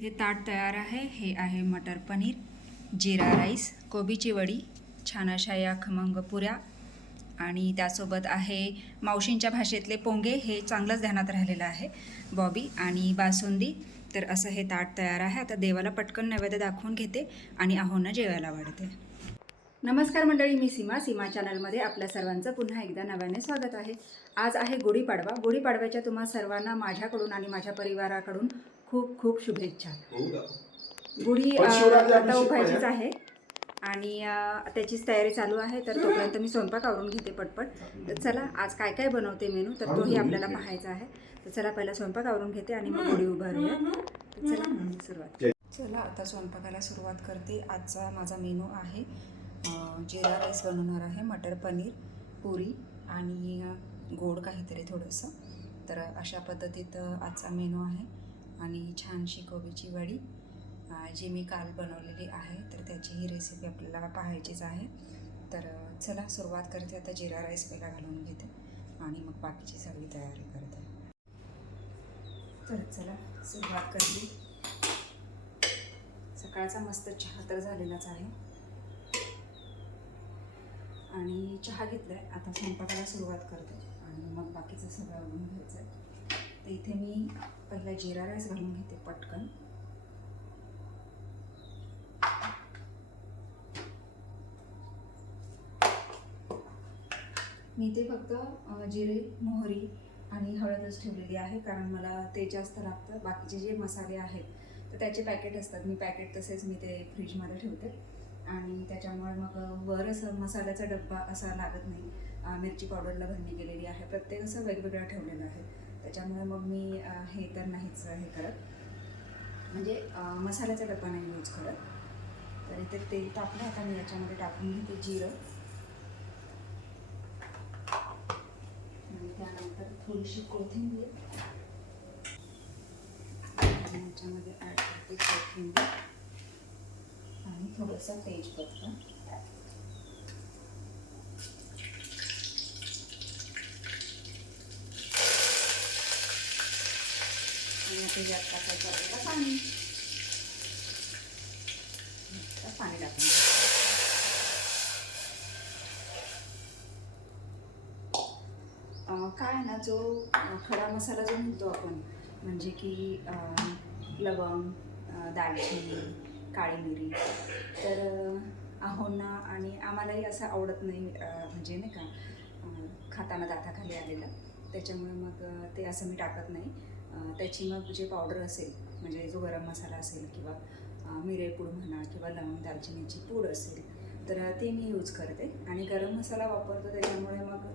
हे ताट तयार आहे. हे आहे मटर पनीर जिरा राईस कोबीची वडी छान अशा या खमंग पुऱ्या. आणि त्यासोबत आहे मावशींच्या भाषेतले पोंगे हे चांगलंच ध्यानात राहिलेलं आहे. बॉबी आणि बासुंदी. तर असं हे ताट तयार आहे. आता देवाला पटकन नैवेद्य दाखवून घेते आणि आहोंना जेवायला वाढते. नमस्कार मंडळी मी सीमा. सीमा चॅनलमध्ये आपल्या सर्वांचं पुन्हा एकदा नव्याने स्वागत आहे. आज आहे गुढीपाडवा. गुढीपाडव्याच्या तुम्हा सर्वांना माझ्याकडून आणि माझ्या परिवाराकडून खूप खूप शुभेच्छा. गुढी अ, शिवरात्री आता उभायचीच आहे. आहे. आणि त्याचीच तयारी चालू आहे. तर तोपर्यंत मी स्वयंपाक आवरून घेते पटपट. तर चला आज काय काय बनवते मेनू? तर तोही आपल्याला पाहायचा आहे. तर चला पहिला स्वयंपाक आवरून घेते आणि मग गुढी उभारूया. तर चला सुरुवात. चला आता स्वयंपाकाला सुरुवात करते. आजचा माझा मेनू आहे जिरा राईस बनवणार आहे मटर पनीर पुरी आणि गोड काहीतरी थोडंसं. तर अशा पद्धतीत आजचा मेनू आहे. आणि छानशी कोबीची वडी जी मी काल बनवलेली आहे तर त्याची ही रेसिपी आपल्याला पाहायचीच आहे. तर चला सुरुवात करते. आता जिरा राईस पहिला घालून घेते आणि मग बाकीची सगळी तयारी करते. तर चला सुरुवात करते. सकाळचा मस्त चहा तर झालेलाच आहे. आणि चहा घेतलाय. आता स्वयंपाकाला सुरुवात करते आणि मग बाकीचं सगळं आवडून घ्यायचं आहे तर इथे मी पहिला जिरा राईस घालून घेते पटकन. मी ते फक्त जिरे मोहरी आणि हळदच ठेवलेली आहे कारण मला ते जास्त लागतं. बाकीचे जे मसाले आहेत तर त्याचे पॅकेट असतात. मी पॅकेट तसेच मी ते फ्रीजमध्ये ठेवते. आणि त्याच्यामुळे मग वर असं मसाल्याचा डब्बा असा लागत नाही. मिरची पावडरला भरणी केलेली आहे. प्रत्येक असं वेगवेगळं ठेवलेलं आहे. त्याच्यामुळे मग मी हे तर नाहीच हे करत. म्हणजे मसाल्याचा डब्बा नाही यूज करत. तर इथे तेल तापलं आता मी याच्यामध्ये टाकून घेते जिरं. आणि त्यानंतर थोडीशी कोथिंबीर. याच्यामध्ये ॲड करते कोथिंबीर. आणि थोडंसं तेजपत्ता. आणि आता टाकायचं आपल्याला पाणी पाणी टाकून काय आहे ना जो खडा मसाला जो म्हणतो आपण म्हणजे की लवंग दालचिनी काळी मिरी तर अं, आहोंना आणि आम्हालाही असं आवडत नाही म्हणजे नाही का खाताना दाताखाली आलेलं. त्याच्यामुळे मग ते असं मी टाकत नाही. त्याची मग जे पावडर असेल म्हणजे जो गरम मसाला असेल किंवा मिरेपूड म्हणा किंवा लवंग दालचिनीची पूड असेल तर ते मी यूज करते. आणि गरम मसाला वापरतो त्याच्यामुळे मग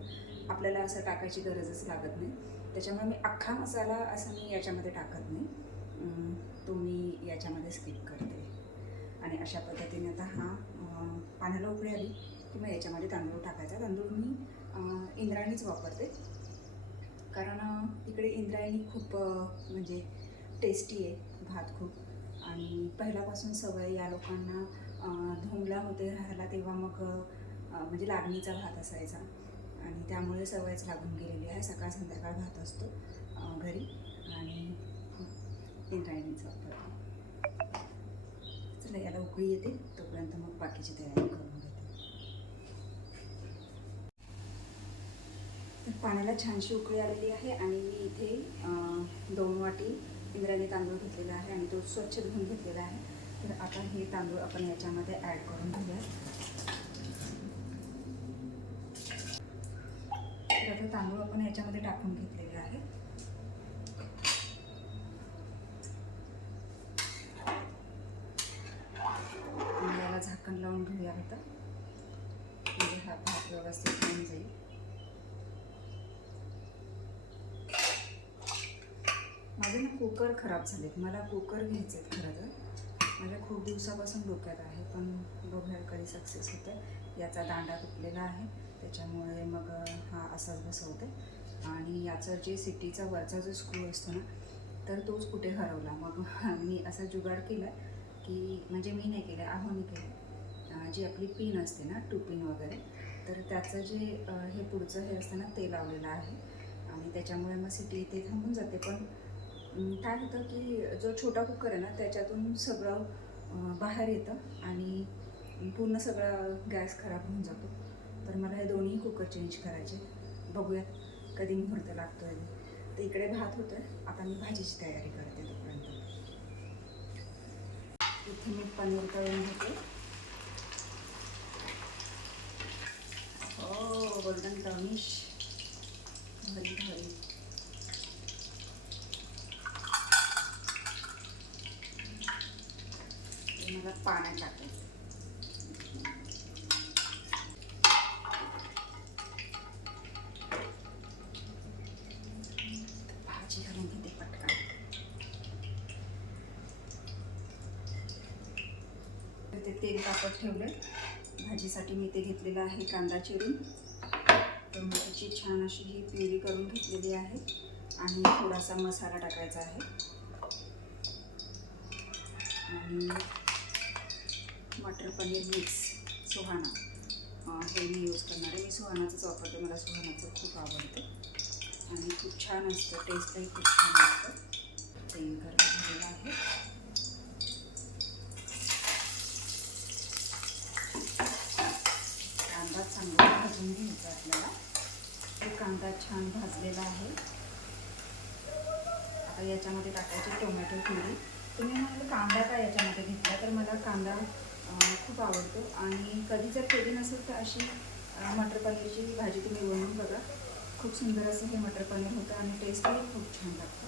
आपल्याला असं टाकायची गरजच लागत नाही. त्याच्यामुळे मी अख्खा मसाला असं मी याच्यामध्ये टाकत नाही. तो मी याच्यामध्ये स्किप करते. आणि अशा पद्धतीने आता हा पाण्याला उकळी आली की मग याच्यामध्ये तांदूळ टाकायचा. तांदूळ मी इंद्राणीच इंद्रायणीच वापरते. कारण इकडे इंद्रायणी खूप म्हणजे टेस्टी आहे भात खूप. आणि पहिल्यापासून सवय या लोकांना धोंगला होते राहायला तेव्हा मग म्हणजे लागणीचा भात असायचा. आणि त्यामुळे सवयच लागून गेलेली आहे. सकाळ संध्याकाळ भात असतो घरी. आणि इंद्रायणीचा वापरतो चला याला उकळी येते. तोपर्यंत मग बाकीची तयारी करू घेते तर पाण्याला छानशी उकळी आलेली आहे आणि मी इथे दोन वाटी इंद्रायणी तांदूळ घेतलेला आहे आणि तो स्वच्छ धुवून घेतलेला आहे. तर आता हे तांदूळ आपण याच्यामध्ये ॲड करून घेऊया तर आता तांदूळ आपण याच्यामध्ये टाकून घेतलेले आहे. याला झाकण लावून घेऊया आता. म्हणजे हा भात व्यवस्थित होऊन जाईल माझे ना कुकर खराब झालेत. मला कुकर घ्यायचे आहेत खरं तर. माझ्या खूप दिवसापासून डोक्यात आहे पण बघूया कधी सक्सेस होतं याचा दांडा तुटलेला आहे. त्याच्यामुळे मग हा असाच बसवते. आणि याचं जे सिटीचा वरचा जो स्क्रू असतो ना तर तोच कुठे हरवला? मग मी असा जुगाड केला की म्हणजे मी नाही केलं आहोनी केलं जी आपली पिन असते ना टू पिन वगैरे तर त्याचं जे हे पुढचं हे असतं ना ते लावलेलं आहे. आणि त्याच्यामुळे मग सिटी इथे थांबून जाते. पण काय होतं की जो छोटा कुकर आहे ना त्याच्यातून सगळं बाहेर येतं आणि पूर्ण सगळा गॅस खराब होऊन जातो. तर मला हे दोन्ही कुकर चेंज करायचे. बघूयात कधी मुहूर्त लागतो आहे तर इकडे भात होतोय. आता मी भाजीची तयारी करते तोपर्यंत. इथे मी पनीर तळून घेते. हो गोल्डन ब्राउनिश भारी भारी ते मला पाण्यात टाकते भाजी घालून घेते तर ते तेल तापत ठेवलं भाजीसाठी मी ते घेतलेलं आहे कांदा चिरून. टोमॅटोची छान अशी ही प्युरी करून घेतलेली आहे. आणि थोडासा मसाला टाकायचा आहे. आणि मटर पनीर मिक्स सुहाणा हे मी यूज करणार आहे. मी सुहाणाचंच वापरते. मला सुहाणाचं खूप आवडतं. आणि खूप छान असतं. टेस्टही खूप छान असतं. ते गरम झालेलं आहे. कांदा चांगला भाजून घ्यायचा आपल्याला. तो कांदा छान भाजलेला आहे. आता याच्यामध्ये टाकायचे टोमॅटो प्युरी तुम्ही म्हणलं कांदा का याच्यामध्ये घेतला? तर मला कांदा खूप आवडतो. आणि कधी जर केली नसेल तर अशी मटर पनीरची भाजी तुम्ही बनवून बघा. खूप सुंदर असं हे मटर पनीर होतं आणि टेस्टही खूप छान लागतं.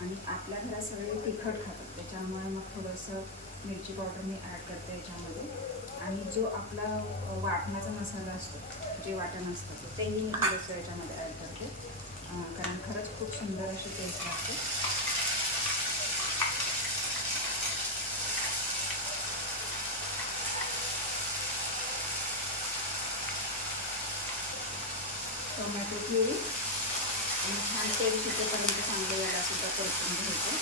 आणि आपल्या घरात सगळे तिखट खातात. त्याच्यामुळे मग थोडंसं मिरची पावडर मी ॲड करते याच्यामध्ये. आणि जो आपला वाटण्याचा वाटणाचा मसाला असतो जे वाटण असतं तेही मी थोडंसं याच्यामध्ये ॲड करते. कारण खरंच खूप सुंदर अशी टेस्ट लागते. टोमॅटो प्युरी आणि छान तेल सुटेपर्यंत चांगलं याला सुद्धा परतून घ्यायचं.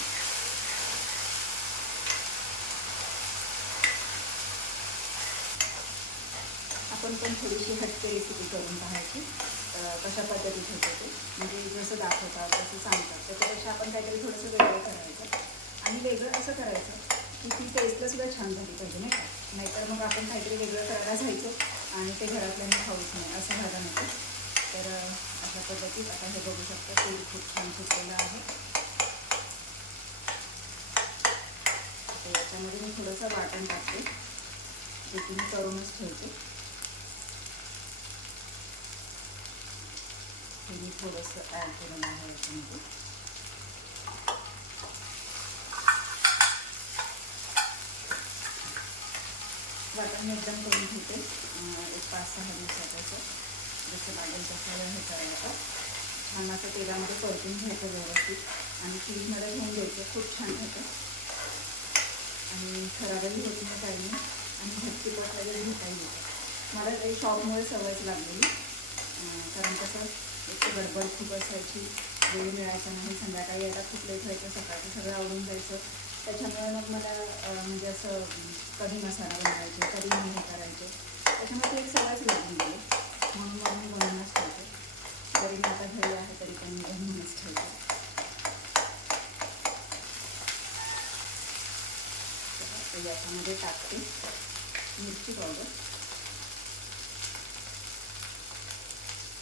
आपण पण थोडीशी हटके रेसिपी करून पाहायची. कशा पद्धतीत होतं ते. म्हणजे जसं दाखवतात तसं सांगतात. त्याच्यापेक्षा आपण काहीतरी थोडंसं वेगळं करायचं. आणि वेगळं असं करायचं की ती टेस्टला सुद्धा छान झाली पाहिजे नाही का? नाहीतर मग आपण काहीतरी वेगळं करायला जायचं आणि ते घरातल्यांना खाऊच नाही असं झालं नको तर अशा पद्धतीत आता हे बघू शकता. तेल खूप छान सुटलेलं आहे. तर याच्यामध्ये मी थोडंसं वाटण टाकते. जे की मी करूनच ठेवते. हे मी थोडंसं ॲड केलेलं आहे याच्यामध्ये. वाटण एकदम करून घेते. एक पाच सहा दिवसाचं जसं लागेल तसं हे करायचं. छान असं तेलामध्ये परतून घ्यायचं व्यवस्थित. आणि फ्रीजमध्ये घेऊन घ्यायचं खूप छान होतं. आणि खराबही होत नाही काही आणि झटकी पाठवायला घेता येतं मला काही शॉपमुळे सवयच लागलेली. कारण कसं एक गडबड खूप असायची. वेळ मिळायचा नाही. संध्याकाळी यायला खूप लेट व्हायचं. सकाळचं सगळं आवडून जायचं. त्याच्यामुळे मग मला म्हणजे असं कधी मसाला बनवायचे कधी मी हे करायचे. त्याच्यामुळे ते एक सवयच लागली गेली. म्हणून मग बनवूनच ठेवते जरी मी आता घरी आहे तरी पण मी बनवूनच ठेवते याच्यामध्ये टाकते मिरची पावडर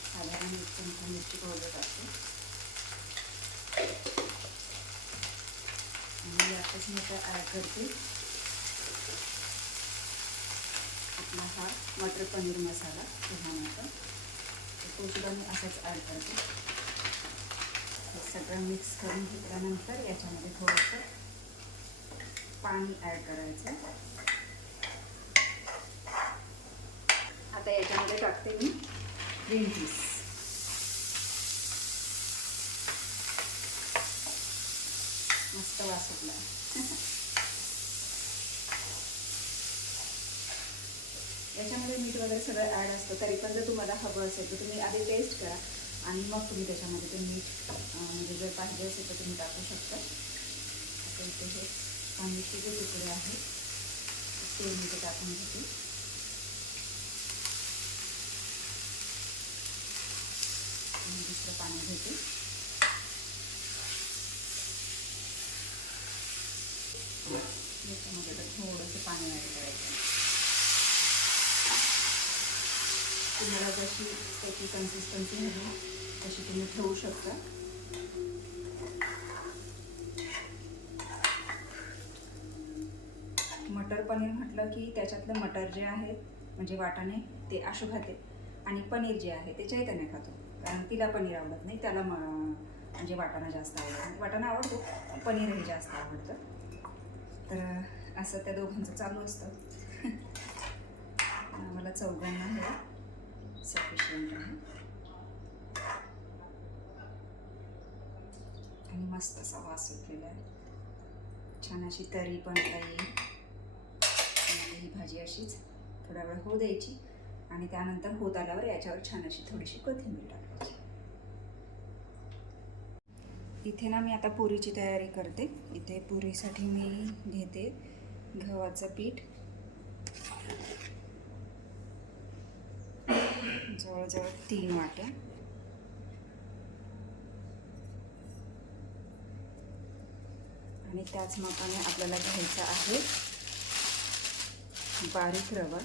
साधारण एक चमचा मिरची पावडर टाकते आणि यातच मी आता ॲड करते आपला हा मटर पनीर मसाला सुहानाचा तर तो सुद्धा मी असाच ॲड करते. सगळं मिक्स करून घेतल्यानंतर याच्यामध्ये थोडंसं पाणी ॲड करायचं. आता याच्यामध्ये टाकते मी ग्रीन पीस मस्त वास सुटला याच्यामध्ये मीठ वगैरे सगळं ॲड असतं. तरी पण जर तुम्हाला हवं असेल तर तुम्ही आधी टेस्ट करा आणि मग तुम्ही त्याच्यामध्ये ते मीठ म्हणजे जर पाहिजे असेल तर तुम्ही टाकू शकता. आता इथे हे पाण्याचे जे तुकडे आहेत ते मी ते टाकून घेते. दुसरं पाणी घेते. याच्यामध्ये तर थोडंसं पाणी ॲड करायचं तुम्हाला जशी त्याची कन्सिस्टन्सी हवी तशी तुम्ही ठेवू शकता. मटर पनीर म्हटलं की त्याच्यातलं मटर जे आहे म्हणजे वाटाणे ते आशू खाते. आणि पनीर जे आहे ते चैतन्य खातो. कारण तिला पनीर आवडत नाही त्याला म म्हणजे वाटाणा जास्त आवडतो. वाटाणा आवडतो पनीरही जास्त आवडतं. तर असं त्या दोघांचं चालू असतं. मला चौघांना हे सफिशियंट आहे आणि मस्त असा वास सुटलेला आहे. छान अशी तरी पण काही ही भाजी अशीच थोडा वेळ होऊ द्यायची आणि त्यानंतर होत आल्यावर याच्यावर छान अशी थोडीशी कोथिंबीर टाकायची. इथे ना मी आता पुरीची तयारी करते. इथे पुरीसाठी मी घेते गव्हाचं पीठ जवळजवळ तीन वाट्या आणि त्याच मापाने आपल्याला घ्यायचा आहे बारीक रवा.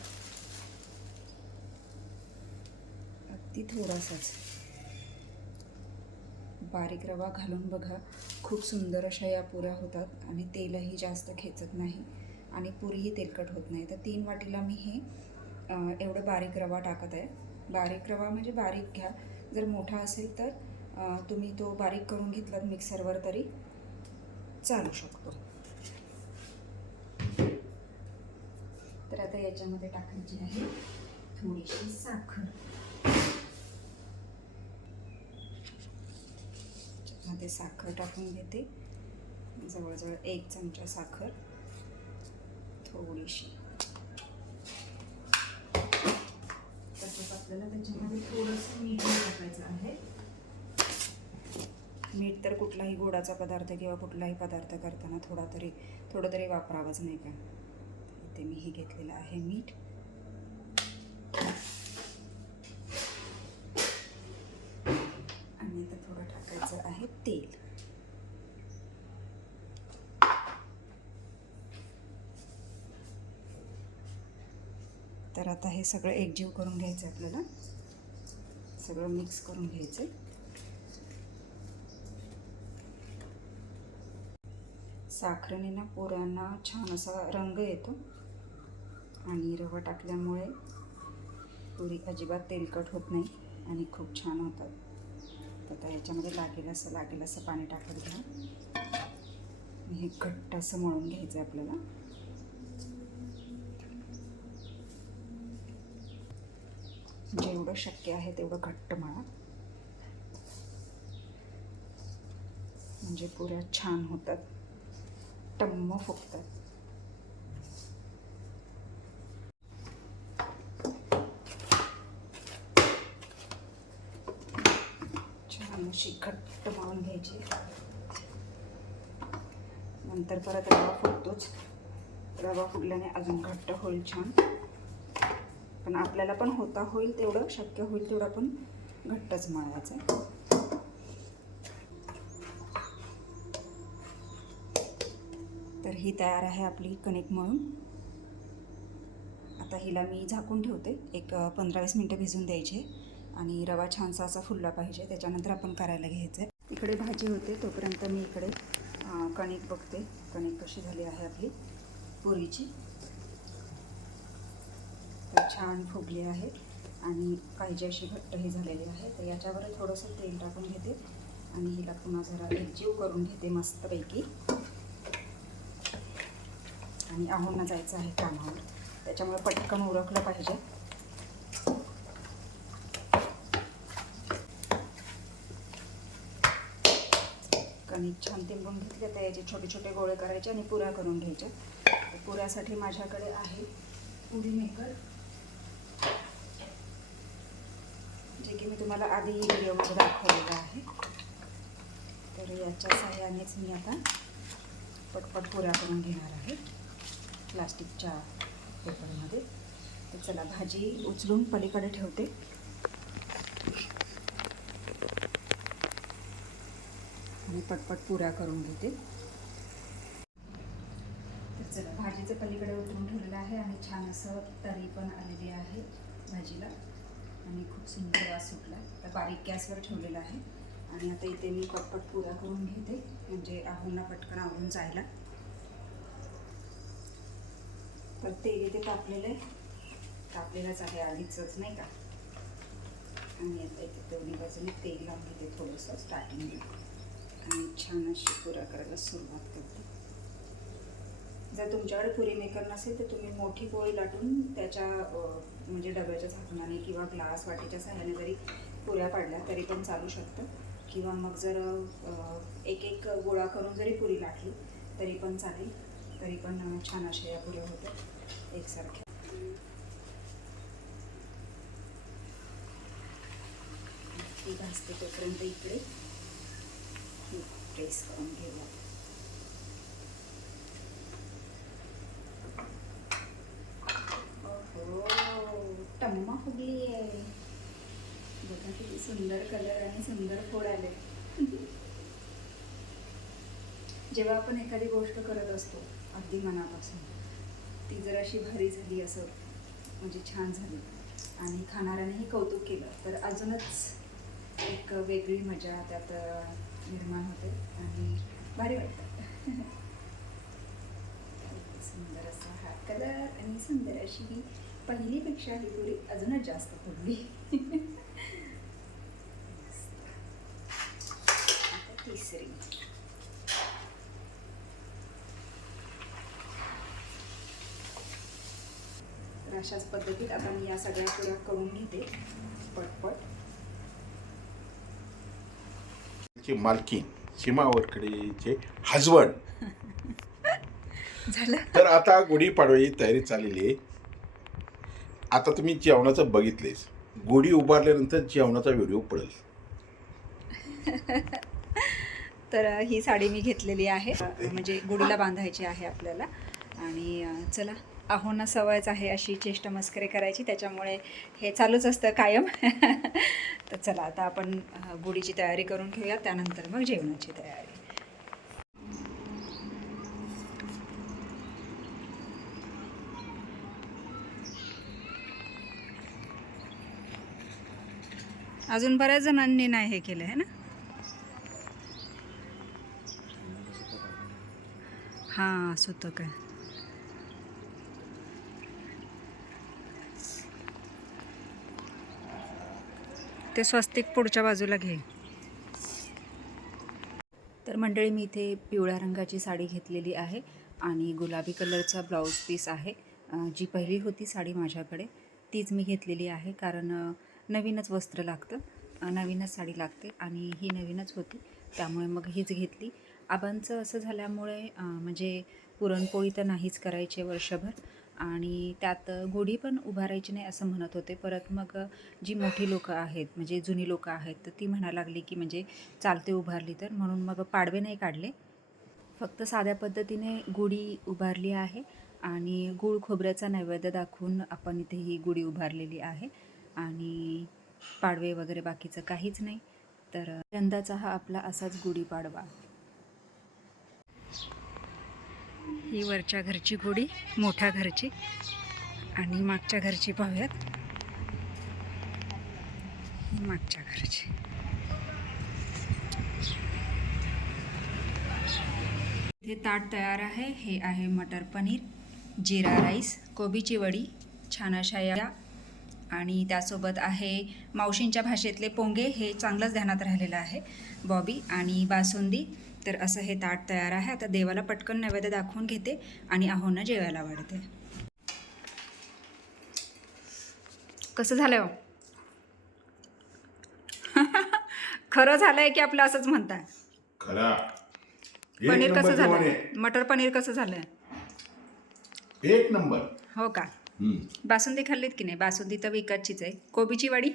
अगदी थोडासाच. बारीक रवा घालून बघा खूप सुंदर अशा या पुऱ्या होतात आणि तेलही जास्त खेचत नाही आणि पुरीही तेलकट होत नाही. तर तीन वाटीला मी हे एवढं बारीक रवा टाकत आहे. बारीक रवा म्हणजे बारीक घ्या. जर मोठा असेल तर तुम्ही तो बारीक करून घेतलात मिक्सरवर तरी चालू शकतो. तर आता याच्यामध्ये टाकायची आहे थोडीशी साखर. मध्ये साखर टाकून घेते. जवळजवळ एक चमचा साखर. थोडीशी तसंच आपल्याला त्याच्यामध्ये थोडंसं मीठ टाकायचं आहे. मीठ तर कुठलाही गोडाचा पदार्थ किंवा कुठलाही पदार्थ करताना थोडा तरी थोडं तरी वापरावंच नाही का? इथे मी हे घेतलेलं आहे मीठ. आणि आता थोडं टाकायचं आहे तेल. तर आता हे सगळं एकजीव करून घ्यायचं आहे आपल्याला. सगळं मिक्स करून घ्यायचं साखरेने ना पोऱ्यांना छान असा रंग येतो. आणि रवा टाकल्यामुळे पुरी अजिबात तेलकट होत नाही आणि खूप छान होतात. तर आता याच्यामध्ये लागेल असं लागेल असं पाणी टाकत घ्या. हे घट्ट असं मळून घ्यायचं आहे आपल्याला. जेवढं शक्य आहे तेवढं घट्ट मळा म्हणजे पुऱ्या छान होतात. टम्म फुगतात. छान अशी घट्ट मळून घ्यायची. नंतर परत रवा फुगतोच. रवा फुगल्याने अजून घट्ट होईल छान. पण आपल्याला पण होता होईल तेवढं शक्य होईल तेवढं पण घट्टच मळायचं आहे. तर ही तयार आहे आपली कणिक मळून. आता हिला मी झाकून ठेवते. एक पंधरा वीस मिनटं भिजून द्यायचे आणि रवा छानसा असा फुलला पाहिजे त्याच्यानंतर आपण करायला घ्यायचं आहे. इकडे भाजी होते तोपर्यंत मी इकडे कणिक बघते. कणिक कशी झाली आहे आपली पुरीची. छान फुगले आहेत आणि पाहिजे अशी घट्टही झालेली आहे. तर याच्यावर थोडंसं तेल टाकून घेते आणि हिला पुन्हा जरा एकजीव करून घेते मस्तपैकी. आणि आहोंना जायचं आहे कामावर. त्याच्यामुळे पटकन उरकलं पाहिजे. कणिक छान तिंबून घेतले तर याचे छोटे छोटे गोळे करायचे आणि पुऱ्या करून घ्यायच्या. पुऱ्यासाठी माझ्याकडे आहे पुरी मेकर. जे की मी तुम्हाला आधी व्हिडिओमध्ये दाखवलेलं आहे. तर याच्या सहाय्यानेच मी आता पटपट पुऱ्या करून घेणार आहे प्लास्टिकच्या पेपरमध्ये. तर चला भाजी उचलून पलीकडे ठेवते. आणि पटपट पुऱ्या करून घेते. तर चला भाजीचं पलीकडे उतरून ठेवलेलं आहे आणि छान असं तरी पण आलेली आहे भाजीला. आणि खूप सुंदर वास सुटला आता बारीक गॅसवर ठेवलेला आहे. आणि आता इथे मी पटपट पुऱ्या करून घेते. म्हणजे राहुलला पटकन आवडून जायला. तर तेल इथे तापलेलं आहे. तापलेलंच आहे आधीचंच नाही का? आणि आता इथे दोन्ही बाजूने तेल लावून घेते थोडंसं स्टार्टिंगला आणि छान अशी पुऱ्या करायला सुरुवात करते. जर तुमच्याकडे पुरी मेकर नसेल तर तुम्ही मोठी पोळी लाटून त्याच्या म्हणजे डब्याच्या झाकणाने किंवा ग्लास वाटीच्या सहाय्याने जरी पुऱ्या पाडल्या तरी पण चालू शकतं. किंवा मग जर एक एक गोळा करून जरी पुरी लाटली तरी पण चालेल. तरी पण छान अशा या पुऱ्या होत्या एकसारख्या. भाजते तोपर्यंत इकडे. प्रेस करून घेऊया टम्मा फुगली आहे बघा किती सुंदर कलर आणि सुंदर फोड आले जेव्हा आपण एखादी गोष्ट करत असतो अगदी मनापासून ती जर अशी भारी झाली असं म्हणजे छान झाली आणि खाणाऱ्यानेही कौतुक केलं तर अजूनच एक वेगळी मजा त्यात निर्माण होते आणि भारी वाटतं. सुंदर असा हा कलर आणि सुंदर अशी ही पहिलीपेक्षा ही पुरी अजूनच जास्त फुगली तिसरी. तर अशाच पद्धतीत आता मी या सगळ्या पुऱ्या करून घेते. पटपट. मालकीन सीमा वरकडेचे हजबंड झालं. तर आता गुढीपाडव्याची तयारी चाललेली आहे. आता तुम्ही जेवणाचं बघितलेच गुढी उभारल्यानंतर जेवणाचा व्हिडिओ पडेल. तर ही साडी मी घेतलेली आहे. म्हणजे गुढीला बांधायची आहे आपल्याला. आणि चला आहोना सवयच आहे अशी चेष्ट मस्करी करायची. त्याच्यामुळे हे चालूच असतं कायम. तर चला आता आपण गुढीची तयारी करून घेऊया. त्यानंतर मग जेवणाची तयारी. अजून बऱ्याच जणांनी नाही हे केलं आहे ना? हां सुतक आहे. ते स्वस्तिक पुढच्या बाजूला घे. तर मंडळी मी इथे पिवळ्या रंगाची साडी घेतलेली आहे आणि गुलाबी कलरचा ब्लाऊज पीस आहे. जी पहिली होती साडी माझ्याकडे तीच मी घेतलेली आहे कारण नवीनच वस्त्र लागतं नवीनच साडी लागते आणि ही नवीनच होती. त्यामुळे मग हीच घेतली. आबांचं असं झाल्यामुळे म्हणजे पुरणपोळी तर नाहीच करायची वर्षभर आणि त्यात गुढी पण उभारायची नाही असं म्हणत होते. परत मग जी मोठी लोकं आहेत म्हणजे जुनी लोकं आहेत तर ती म्हणायला लागली की म्हणजे चालते उभारली तर. म्हणून मग पाडवे नाही काढले. फक्त साध्या पद्धतीने गुढी उभारली आहे आणि गुळ खोबऱ्याचा नैवेद्य दाखवून आपण इथे ही गुढी उभारलेली आहे. आणि पाडवे वगैरे बाकीचं काहीच नाही. तर यंदाचा हा आपला असाच गुढीपाडवा ही वरच्या घरची गुढी मोठ्या घरची. आणि मागच्या घरची पाहूयात. मागच्या घरची. इथे ताट तयार आहे. हे आहे मटर पनीर जिरा राईस कोबीची वडी छान अशा या आणि त्यासोबत आहे मावशींच्या भाषेतले पोंगे हे चांगलंच ध्यानात राहिलेलं आहे. बॉबी आणि बासुंदी तर असं हे ताट तयार आहे. आता देवाला पटकन नैवेद्य दाखवून घेते आणि आहोंना जेवायला वाढते कसं झालं हो? खरं झालंय की आपलं असंच म्हणताय? खरा. पनीर कसं झालं मटर पनीर कसं झालं एक नंबर. हो का. बासुंदी खाल्लीत की नाही? बासुंदी तर विकतचीच आहे. कोबीची वडी?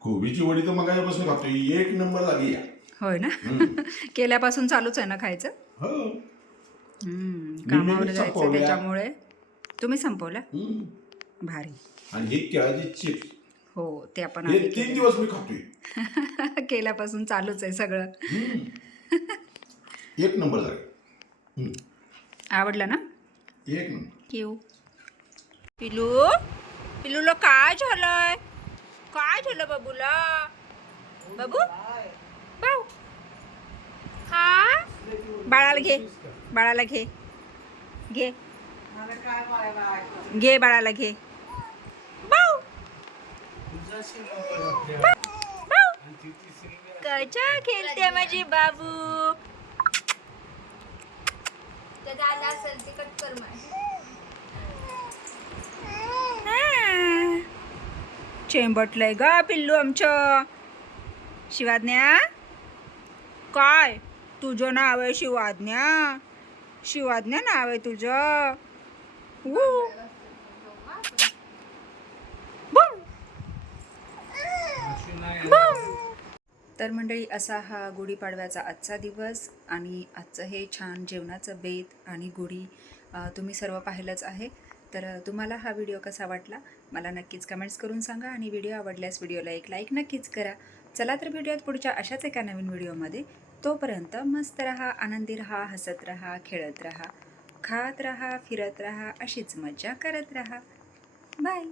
कोबीची वडी तर मग खातो एक नंबर झाली. होय ना. केल्यापासून चालूच आहे ना खायचं? हो. हम्म, कामावर जायचं संपवल्या. त्याच्यामुळे. तुम्ही संपवलं हम्म. भारी. आणि हे केळाची चिप्स. हो ते आपण हे आधी तीन दिवस मी खातोय. केलं. केल्यापासून चालूच आहे सगळं. एक नंबर झाले. आवडलं ना? एक मिनिट येऊ पिलू? पिलूला काय झालंय? काय झालं बाबूला? बाबू? बाऊ हा? बाळाला घे. बाळाला घे. घे. घे बाळाला घे. बाऊ कशा खेळते माझी बाबू? दादा असेल कट कर मग चेंबटलंय ग पिल्लू आमचं. शिवाज्ञा? काय? तुझं नाव आहे शिवाज्ञा. शिवाज्ञा नाव आहे तुझं. तर मंडळी असा हा गुढीपाडव्याचा आजचा दिवस आणि आजचं हे छान जेवणाचं बेत आणि गुढी तुम्ही सर्व पाहिलंच आहे. तर तुम्हाला हा व्हिडिओ कसा वाटला? मला नक्कीच कमेंट्स करून सांगा आणि व्हिडिओ आवडल्यास व्हिडिओला एक लाईक नक्कीच करा. चला तर व्हिडिओत पुढच्या अशाच एका नवीन व्हिडिओमध्ये तोपर्यंत मस्त रहा आनंदी रहा हसत रहा खेळत रहा खात रहा फिरत रहा अशीच मज्जा करत रहा. बाय